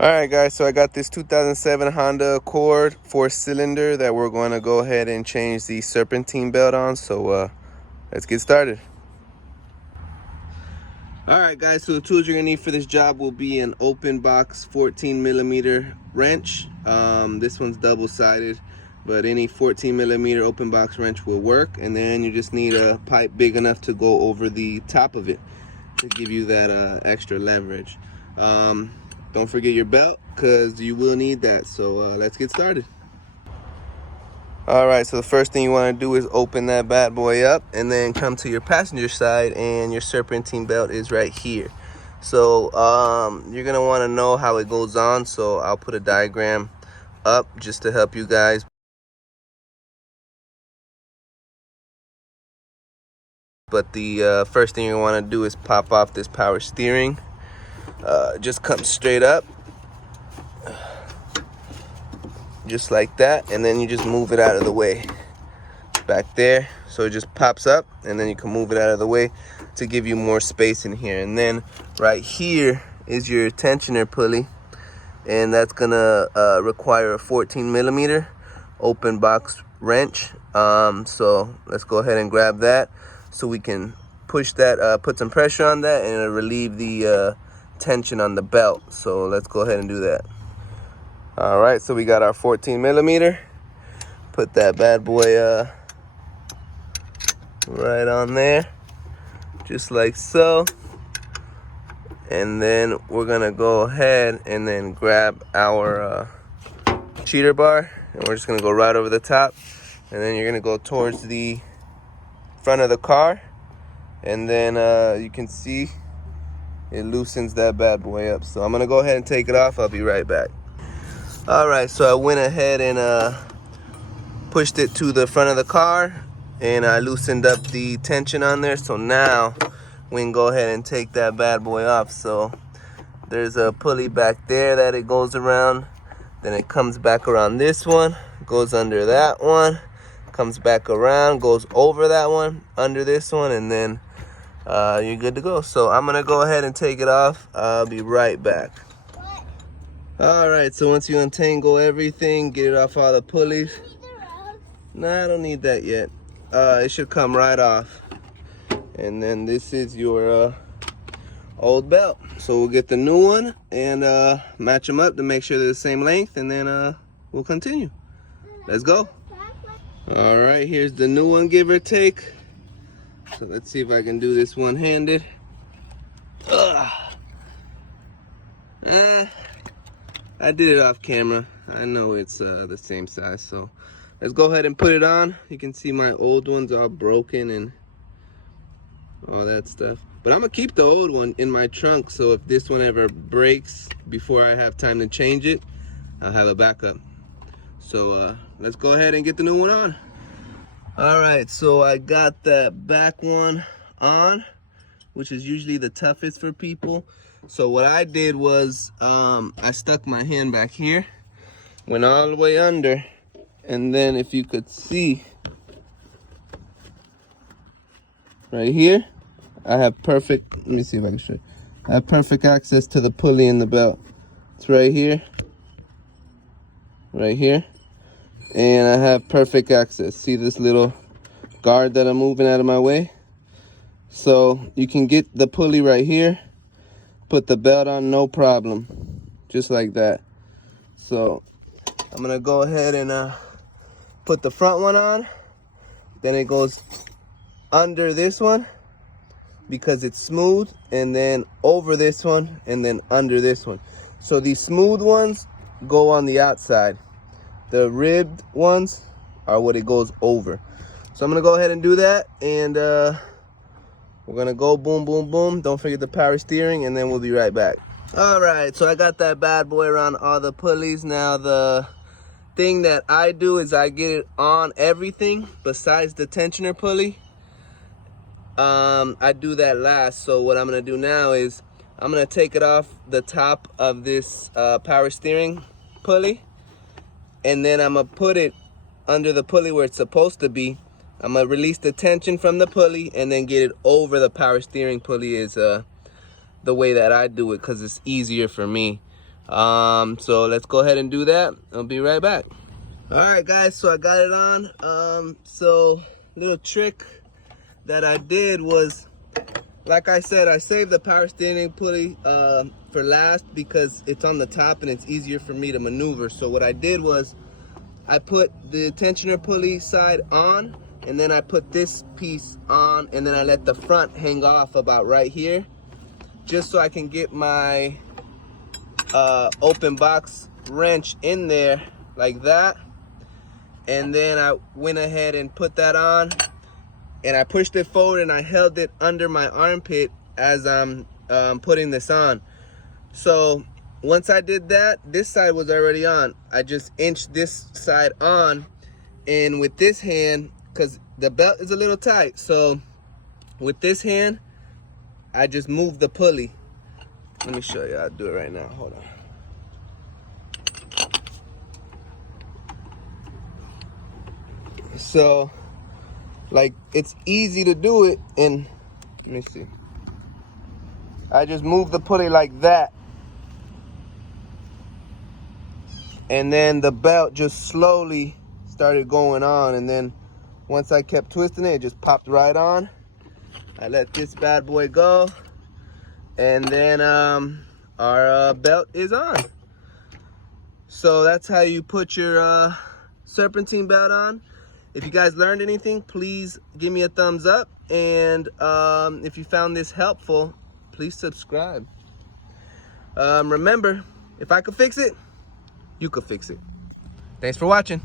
Alright guys, so I got this 2007 Honda Accord 4-cylinder that we're going to go ahead and change the Serpentine belt on, so let's get started. Alright guys, so the tools you're going to need for this job will be an open box 14mm wrench. This one's double-sided, but any 14mm open box wrench will work. And then you just need a pipe big enough to go over the top of it to give you that extra leverage. Don't forget your belt, because you will need that. So let's get started. Alright, so the first thing you want to do is open that bad boy up and then come to your passenger side, and your serpentine belt is right here. So you're going to want to know how it goes on, so I'll put a diagram up just to help you guys. But the first thing you want to do is pop off this power steering. Just come straight up, just like that, and then you just move it out of the way back there, so it just pops up, and then you can move it out of the way to give you more space in here. And then right here is your tensioner pulley, and that's gonna require a 14mm open box wrench. So let's go ahead and grab that so we can push that, put some pressure on that, and it'll relieve the tension on the belt. So let's go ahead and do that. All right, so we got our 14mm. Put that bad boy right on there, just like so. And then we're gonna go ahead and then grab our cheater bar, and we're just gonna go right over the top, and then you're gonna go towards the front of the car, and then you can see it loosens that bad boy up. So I'm gonna go ahead and take it off. I'll be right back. All right, so I went ahead and pushed it to the front of the car, and I loosened up the tension on there. So now we can go ahead and take that bad boy off. So there's a pulley back there that it goes around, then it comes back around this one, goes under that one, comes back around, goes over that one, under this one, and then you're good to go. So I'm gonna go ahead and take it off. I'll be right back. All right, so once you untangle everything, get it off all the pulleys. No, I don't need that yet. It should come right off. And then this is your old belt. So we'll get the new one and match them up to make sure they're the same length, and then we'll continue. Let's go. All right, here's the new one, give or take. So let's see if I can do this one-handed. I did it off camera. I know it's the same size, so let's go ahead and put it on. You can see my old one's all broken and all that stuff. But I'm gonna keep the old one in my trunk, so if this one ever breaks before I have time to change it, I'll have a backup. So let's go ahead and get the new one on. All right, so I got that back one on, which is usually the toughest for people. So what I did was I stuck my hand back here, went all the way under, and then if you could see right here, I have perfect, let me see if I can show you. I have perfect access to the pulley in the belt. It's right here, and I have perfect access. See this little guard that I'm moving out of my way? So you can get the pulley right here, put the belt on, no problem, just like that. So I'm gonna go ahead and put the front one on, then it goes under this one because it's smooth, and then over this one, and then under this one. So these smooth ones go on the outside, the ribbed ones are what it goes over. So I'm gonna go ahead and do that, and we're gonna go boom, boom, boom. Don't forget the power steering, and then we'll be right back. All right, so I got that bad boy around all the pulleys. Now the thing that I do is I get it on everything besides the tensioner pulley. I do that last. So what I'm gonna do now is I'm gonna take it off the top of this power steering pulley, and then I'm gonna put it under the pulley where it's supposed to be. I'm gonna release the tension from the pulley and then get it over the power steering pulley is the way that I do it, because it's easier for me. So let's go ahead and do that. I'll be right back. All right, guys, so I got it on. So little trick that I did was, like I said, I saved the power steering pulley for last because it's on the top and it's easier for me to maneuver. So what I did was I put the tensioner pulley side on, and then I put this piece on, and then I let the front hang off about right here, just so I can get my open box wrench in there like that. And then I went ahead and put that on, and I pushed it forward and I held it under my armpit as I'm putting this on. So once I did that, this side was already on. I just inched this side on, and with this hand, because the belt is a little tight, so with this hand, I just moved the pulley. Let me show you. I'll do it right now. Hold on. So, like, it's easy to do it, and let me see. I just moved the pulley like that, and then the belt just slowly started going on, and then once I kept twisting it, it just popped right on. I let this bad boy go, and then our belt is on. So that's how you put your serpentine belt on. If you guys learned anything, please give me a thumbs up, and if you found this helpful, please subscribe. Remember, if I could fix it, you could fix it. Thanks for watching.